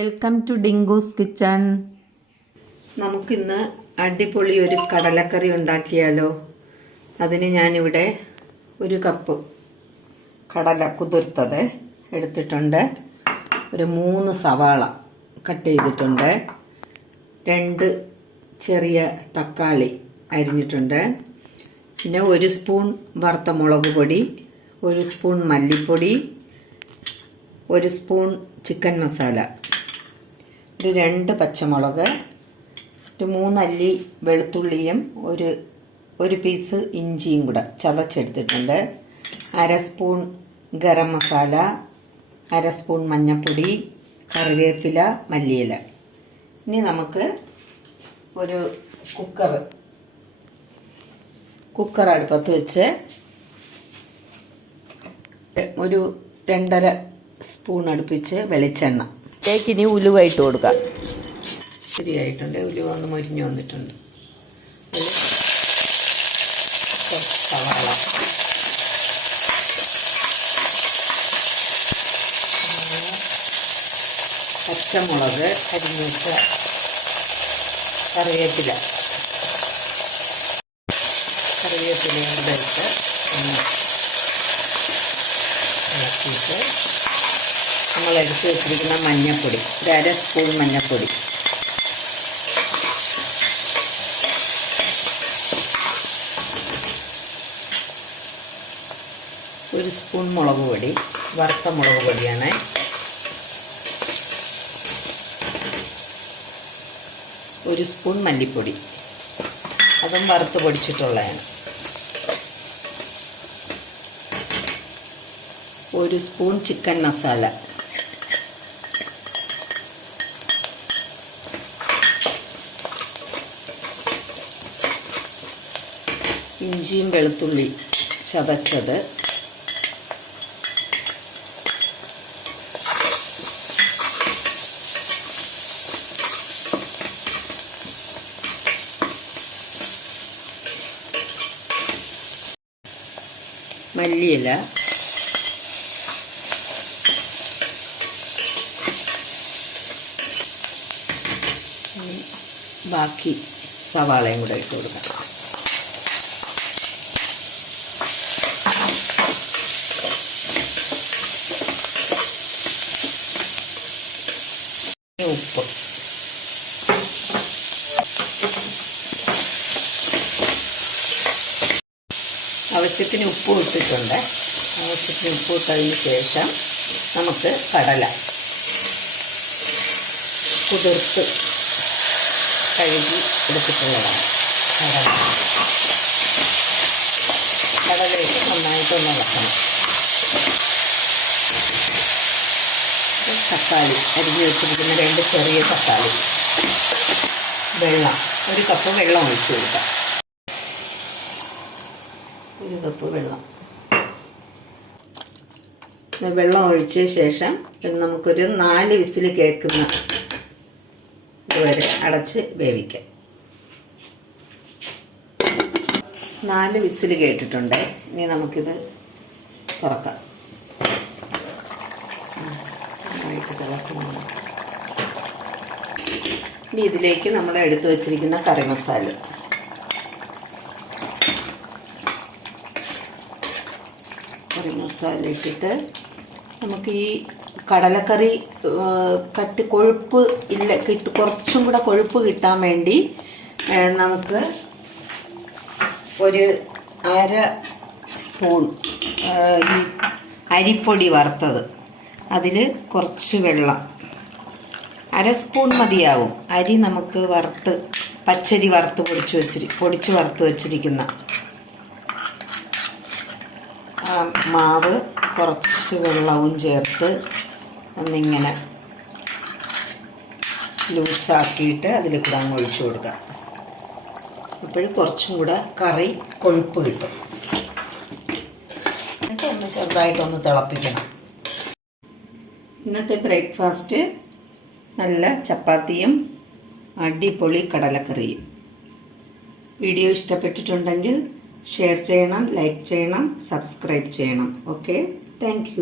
Welcome to Dinkoos kitchen നമുക്കിന്ന് അടിപൊളി ഒരു കടലക്കറി ഉണ്ടാക്കിയാലോ? അതിന് ഞാനിവിടെ ഒരു കപ്പ് കടല കുതിർത്തത് എടുത്തിട്ടുണ്ട്. ഒരു മൂന്ന് സവാള കട്ട് ചെയ്തിട്ടുണ്ട്. രണ്ട് ചെറിയ തക്കാളി അരിഞ്ഞിട്ടുണ്ട്. പിന്നെ ഒരു സ്പൂൺ വറുത്ത മുളക് പൊടി ഒരു സ്പൂൺ മല്ലിപ്പൊടി ഒരു സ്പൂൺ ചിക്കൻ മസാല. ഒരു രണ്ട് പച്ചമുളക് ഒരു മൂന്നല്ലി വെളുത്തുള്ളിയും ഒരു ഒരു പീസ് ഇഞ്ചിയും കൂടെ ചതച്ചെടുത്തിട്ടുണ്ട്. അര സ്പൂൺ ഗരം മസാല അര സ്പൂൺ മഞ്ഞൾപ്പൊടി കറിവേപ്പില മല്ലിയില. ഇനി നമുക്ക് ഒരു കുക്കർ കുക്കർ അടുപ്പത്ത് വെച്ച് ഒരു രണ്ടര സ്പൂൺ അടുപ്പിച്ച് വെളിച്ചെണ്ണ ഇതിലേക്ക് ഇനി ഉലുവ ഇട്ട് കൊടുക്കാം. ശരിയായിട്ടുണ്ട്. ഉലുവ ഒന്ന് മൊരിഞ്ഞു വന്നിട്ടുണ്ട്. സവാള. പച്ചമുളക് അരിഞ്ഞിട്ട് കറിവേപ്പില. കറിവേപ്പിലയും ഇട്ട് ഇളക്കിയിട്ട് നമ്മൾ എടുത്ത് വെച്ചിരിക്കുന്ന മഞ്ഞൾപ്പൊടി ഒരു അര സ്പൂൺ മഞ്ഞൾപ്പൊടി ഒരു സ്പൂൺ മുളക് പൊടി വറുത്ത മുളക് പൊടിയാണ്. ഒരു സ്പൂൺ മല്ലിപ്പൊടി. അതും വറുത്ത് പൊടിച്ചിട്ടുള്ളതാണ്. ഒരു സ്പൂൺ ചിക്കൻ മസാല. ഇഞ്ചിയും വെളുത്തുള്ളി ചതച്ചത്. മല്ലിയില. ബാക്കി സവാളയും കൂടെ ഇട്ട് കൊടുക്കാം ഇനി ഉപ്പ് ആവശ്യത്തിന് ഉപ്പ് ഇട്ടിട്ടുണ്ട്. ആവശ്യത്തിന് ഉപ്പ് ഇട്ടതിന് ശേഷം നമുക്ക് കടല കുതിർത്ത് കഴുകി എടുത്തിട്ടുള്ളതാണ്. കടല. കടലയിട്ട് നന്നായിട്ടൊന്ന് ഇളക്കണം തക്കാളി അരിഞ്ഞു വെച്ചിരിക്കുന്ന രണ്ട് ചെറിയ തക്കാളി. വെള്ളം. ഒരു കപ്പ് വെള്ളം ഒഴിച്ചു കൊടുക്കാം. ഒരു കപ്പ് വെള്ളം. വെള്ളം ഒഴിച്ച ശേഷം നമുക്കൊരു നാല് വിസിൽ കേൾക്കുന്ന ഇതുവരെ അടച്ച് വേവിക്കാം. നാല് വിസിൽ കേട്ടിട്ടുണ്ട്. ഇനി നമുക്കിത് തുറക്കാം. നന്നായിട്ട് തിളക്കുന്നു ഇനി ഇതിലേക്ക് നമ്മൾ എടുത്തു വച്ചിരിക്കുന്ന കറി മസാല. കറി മസാല ഇട്ടിട്ട് നമുക്ക് ഈ കടലക്കറി കട്ടി കൊഴുപ്പ് ഇല്ല കിട്ട് കുറച്ചും കൂടെ കൊഴുപ്പ് കിട്ടാൻ വേണ്ടി നമുക്ക് ഒരു അര സ്പൂൺ ഈ അരിപ്പൊടി വറുത്തത്. അതിൽ കുറച്ച് വെള്ളം. അര സ്പൂൺ മതിയാവും. അരി നമുക്ക് വറുത്ത് പച്ചരി വറുത്ത് പൊടിച്ച് വെച്ചിരി പൊടിച്ച് വറുത്ത് വെച്ചിരിക്കുന്ന. മാവ് കുറച്ച് വെള്ളവും ചേർത്ത് ഒന്നിങ്ങനെ ലൂസാക്കിയിട്ട് അതിൽ കൂടെ അങ്ങ് ഒഴിച്ചു കൊടുക്കാം അപ്പോഴും കുറച്ചും കൂടെ കറി കൊഴുപ്പ് കിട്ടും. എന്നിട്ട് ഒന്ന് ചെറുതായിട്ടൊന്ന് തിളപ്പിക്കണം. ഇന്നത്തെ ബ്രേക്ക്ഫാസ്റ്റ് നല്ല ചപ്പാത്തിയും അടിപൊളി കടലക്കറിയും. വീഡിയോ ഇഷ്ടപ്പെട്ടിട്ടുണ്ടെങ്കിൽ ഷെയർ ചെയ്യണം ലൈക്ക് ചെയ്യണം സബ്സ്ക്രൈബ് ചെയ്യണം. ഓക്കെ? താങ്ക്